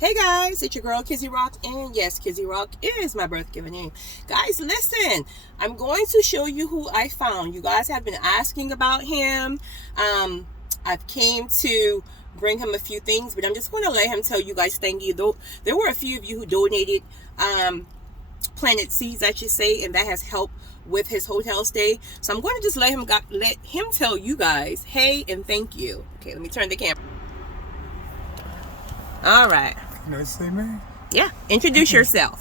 Hey guys, it's your girl Kizzy Rock, and yes, Kizzy Rock is my birth given name. Guys, listen, I'm going to show you who I found. You guys have been asking about him. I came to bring him a few things, but I'm just going to let him tell you guys thank you. Though there were a few of you who donated planted seeds, I should say, and that has helped with his hotel stay. So I'm going to just let him tell you guys hey and thank you. Okay, let me turn the camera. All right. Can I say, man? Yeah. Introduce yourself.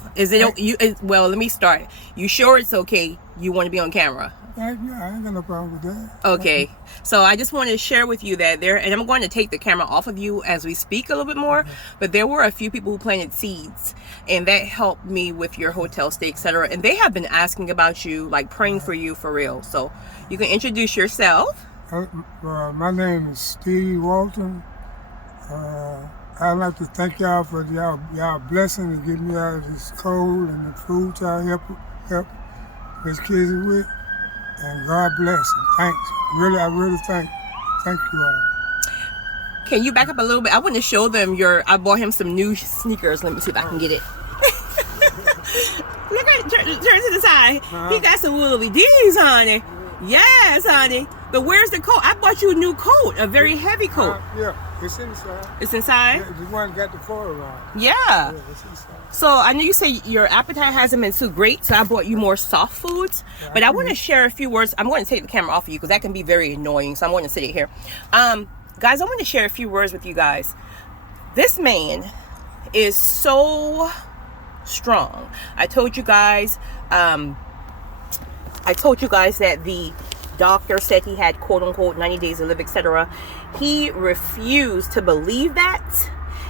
Well, let me start. You sure it's okay? You want to be on camera? Yeah, I ain't got no problem with that. Okay. So I just wanted to share with you that and I'm going to take the camera off of you as we speak a little bit more, but there were a few people who planted seeds, and that helped me with your hotel stay, etc. And they have been asking about you, like praying for you for real. So you can introduce yourself. My name is Steve Walton. I'd like to thank y'all for y'all blessing to get me out of this cold and the food y'all help Miss Kizzy with. And God bless and thanks. I really thank you all. Can you back up a little bit? I want to show them I bought him some new sneakers. Let me see if I can get it. Look at turn to the side. He got some woolly D's, honey. Yes, honey. But where's the coat? I bought you a new coat, a very heavy coat. Yeah, it's inside. It's inside? Yeah, the one got the foil on. Yeah. It's inside. So I know you say your appetite hasn't been too great, so I bought you more soft foods. But I want to share a few words. I'm going to take the camera off of you because that can be very annoying. So I'm going to sit it here. Guys, I want to share a few words with you guys. This man is so strong. I told you guys that the doctor said he had quote unquote 90 days to live, etc. He refused to believe that,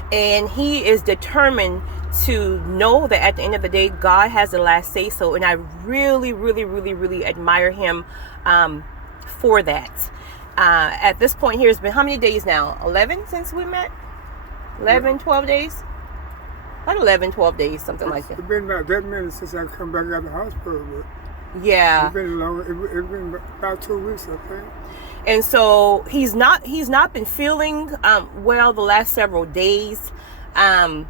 and he is determined to know that at the end of the day God has the last say so, and I really admire him for that. At this point here, it's been how many days now? 11 since we met? 11, 12 days? About 11, 12 days, something like that. It's been about that minute since I come back out of the hospital, but yeah, it's been longer. It's been about 2 weeks, I think. And so he's not been feeling well the last several days. I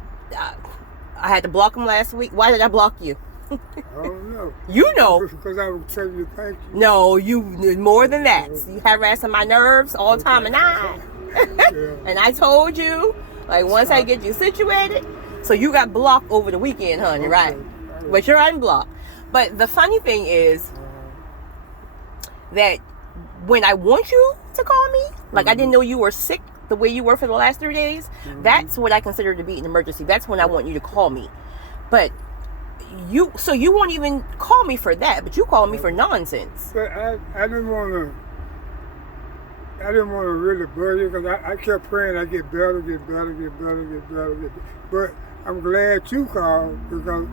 had to block him last week. Why did I block you? I don't know. You know. Because I would tell you thank you. No, you more than that. You harassing my nerves all the time, and and I told you, like, once I get you situated, so you got blocked over the weekend, honey, right? But you're unblocked. But the funny thing is that when I want you to call me, like I didn't know you were sick the way you were for the last 3 days, that's what I consider to be an emergency. That's when I want you to call me. But you won't even call me for that, but you call me for nonsense. But I didn't want to really bother you because I kept praying I get better. But I'm glad you called, because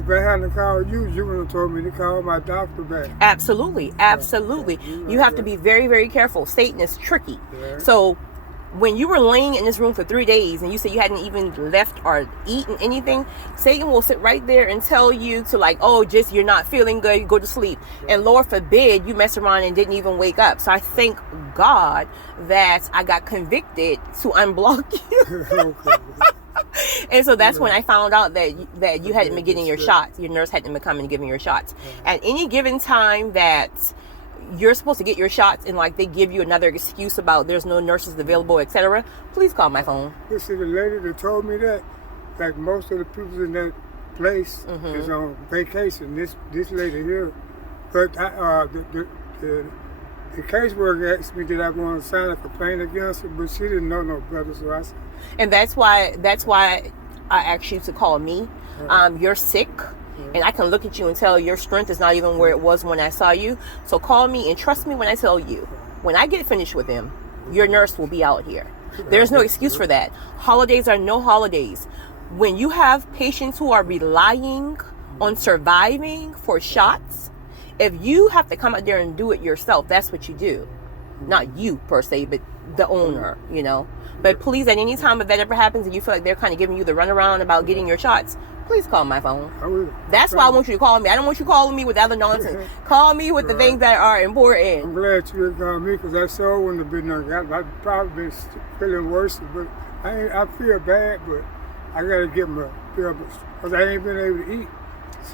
if I hadn't called you, you would have told me to call my doctor back. Absolutely. You have to be very careful. Satan is tricky. Yeah. So when you were laying in this room for 3 days and you said you hadn't even left or eaten anything, Satan will sit right there and tell you to, like, oh, just you're not feeling good, you go to sleep. And Lord forbid you mess around and didn't even wake up. So I thank God that I got convicted to unblock you. Okay. And so that's when I found out that you hadn't been getting your shots. Your nurse hadn't been coming and giving your shots. At any given time that you're supposed to get your shots and like they give you another excuse about there's no nurses available, etc., please call my phone. You see, the lady that told me that, like most of the people in that place is on vacation. This lady here, but the caseworker asked me did I want to sign a complaint against her, but she didn't know no better, so I said. And that's why I asked you to call me. You're sick. And I can look at you and tell your strength is not even where it was when I saw you. So call me and trust me when I tell you. When I get finished with him, your nurse will be out here. There's no excuse for that. Holidays are no holidays. When you have patients who are relying on surviving for shots, if you have to come out there and do it yourself, that's what you do. Not you per se, but the owner, you know. But please, at any time if that ever happens and you feel like they're kind of giving you the runaround about getting your shots, please call my phone. I will. That's why I want you to call me. I don't want you calling me with other nonsense. Call me with the things that are important. I'm glad you called me because I sure wouldn't have been nothing. I'd probably been feeling worse, but I feel bad, but I gotta get my bill because I ain't been able to eat.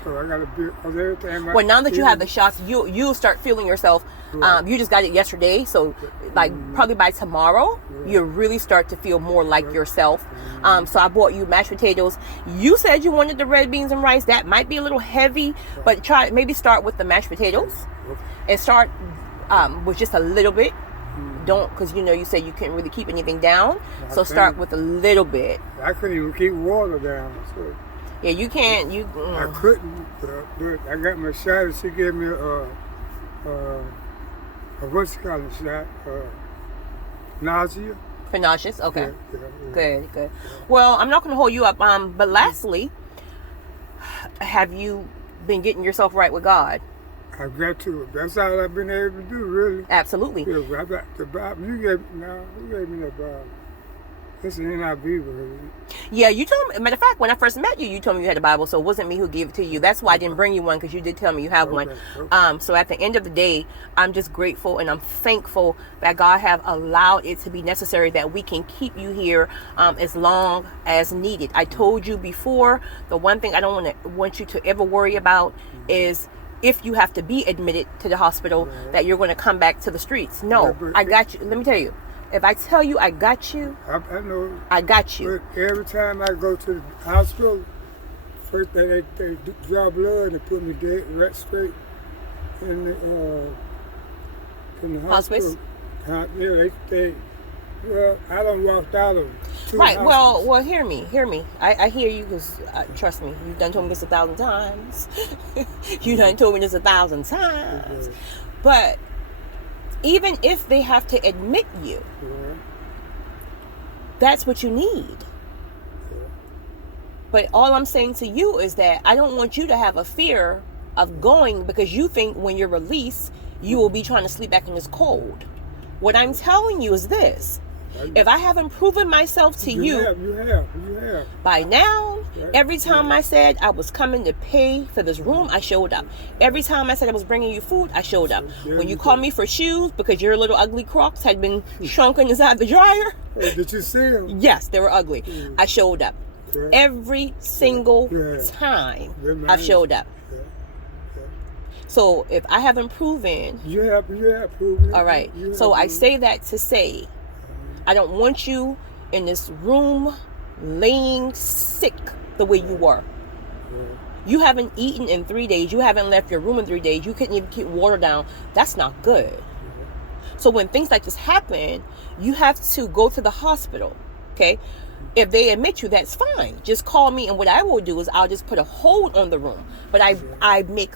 So I gotta build because everything. Well, now that you have the shots, you'll start feeling yourself. Right. You just got it yesterday, so like probably by tomorrow, you'll really start to feel more like yourself. So I bought you mashed potatoes. You said you wanted the red beans and rice. That might be a little heavy, but maybe start with the mashed potatoes and start with just a little bit. Don't, because you said you can't really keep anything down. So start with a little bit. I couldn't even keep water down. So. Yeah, you can't. I couldn't, but I got my shot, and she gave me a what's it called shot? Nausea. For nauseous? Okay. Yeah. Good. Well, I'm not going to hold you up. But lastly, have you been getting yourself right with God? I've got to. That's all I've been able to do, really. Absolutely. Yeah, I got the Bible. You gave me that Bible. It's an NIV version. Yeah, you told me. Matter of fact, when I first met you, you told me you had a Bible, so it wasn't me who gave it to you. That's why I didn't bring you one, because you did tell me you have one. So at the end of the day, I'm just grateful and I'm thankful that God have allowed it to be necessary that we can keep you here as long as needed. I told you before, the one thing I don't want you to ever worry about is if you have to be admitted to the hospital, that you're going to come back to the streets. No, I got you. Let me tell you. If I tell you I got you, I know. I got you. But every time I go to the hospital, first they draw blood and put me dead right straight in the hospice. Yeah, well, I done walked out of 2 right. hospitals. Well, hear me. I hear you, because trust me, you've done told me this 1,000 times. You done told me this 1,000 times. But even if they have to admit you, that's what you need. But all I'm saying to you is that I don't want you to have a fear of going, because you think when you're released, you will be trying to sleep back in this cold. What I'm telling you is this. If I haven't proven myself to you have. By now, every time I said I was coming to pay for this room, I showed up. Every time I said I was bringing you food, I showed up. When you called me for shoes because your little ugly Crocs had been shrunken inside the dryer. Hey, did you see them? Yes, they were ugly. I showed up. Every single time I've showed up. So if I haven't proven... You have proven it. All right. So I say that to say, I don't want you in this room laying sick the way you were. You haven't eaten in 3 days. You haven't left your room in 3 days. You couldn't even keep water down. That's not good. So when things like this happen, you have to go to the hospital. Okay? If they admit you, that's fine. Just call me, and what I will do is I'll just put a hold on the room. But I make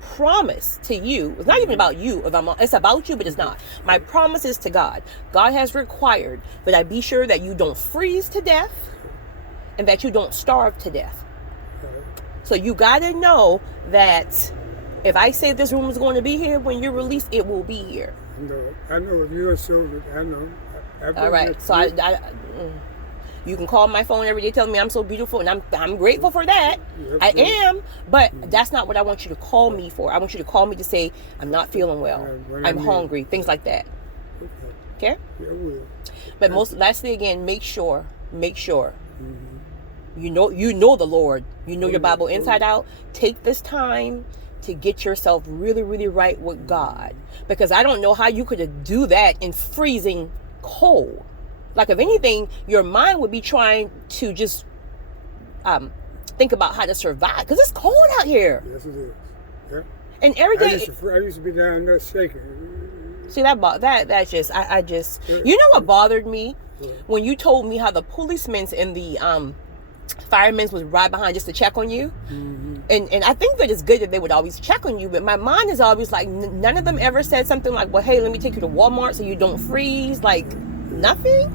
promise to you. It's not even about you. It's about you, but it's not. My promise is to God. God has required that I be sure that you don't freeze to death and that you don't starve to death. So you got to know that if I say this room is going to be here when you're released, it will be here. I know. If you're so, I know. All right. So you can call my phone every day telling me I'm so beautiful, and I'm grateful for that. I am, but that's not what I want you to call me for. I want you to call me to say I'm not feeling well, I'm hungry, things like that. Okay? Yeah, I will. But lastly again, make sure you know the Lord. You know your Bible inside out. Take this time to get yourself really, really right with God, because I don't know how you could do that in freezing cold. Like, if anything, your mind would be trying to just think about how to survive, because it's cold out here. Yes, it is. Yeah. And every day, I used to be down there shaking. See that's just I just you know what bothered me when you told me how the policemen and the firemen was right behind just to check on you. And I think that it's good that they would always check on you, but my mind is always like, none of them ever said something like, well, hey, let me take you to Walmart so you don't freeze. Like, nothing.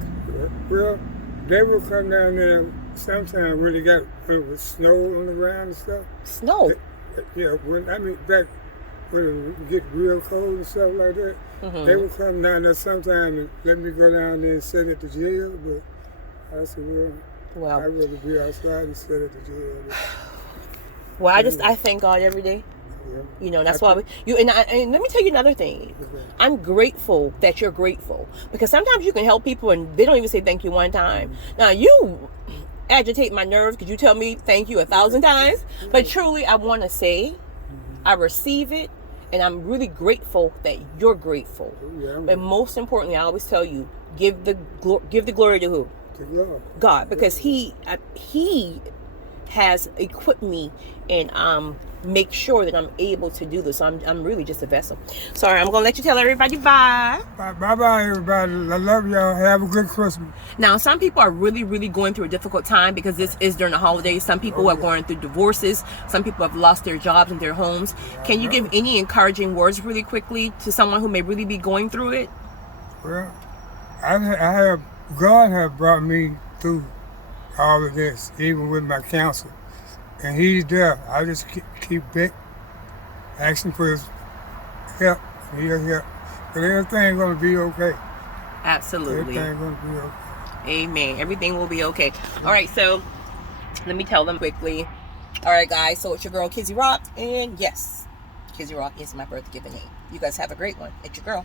Well, they will come down there sometimes when they got snow on the ground and stuff. Snow? Back when it get real cold and stuff like that, they would come down there sometimes and let me go down there and sit at the jail. But I said, well, I'd rather be outside and sit at the jail. Well, I thank God every day. You know, that's why and let me tell you another thing. I'm grateful that you're grateful, because sometimes you can help people and they don't even say thank you one time. Now, agitate my nerves because you tell me thank you 1,000 times. But truly, I want to say I receive it, and I'm really grateful that you're grateful. But most importantly, I always tell you, give the glory to who? To God, because He has equipped me and make sure that I'm able to do this. So I'm really just a vessel. Sorry, I'm gonna let you tell everybody bye. Bye, everybody. I love y'all. Have a good Christmas. Now, some people are really, really going through a difficult time because this is during the holidays. Some people are going through divorces. Some people have lost their jobs and their homes. Can you give any encouraging words really quickly to someone who may really be going through it? Well, God has brought me through all of this, even with my counsel. And He's there. I just keep asking for His help. He'll help. But everything's going to be okay. Absolutely. Everything's going to be okay. Amen. Everything will be okay. All right, so let me tell them quickly. All right, guys. So it's your girl, Kizzy Rock. And yes, Kizzy Rock is my birth given name. You guys have a great one. It's your girl.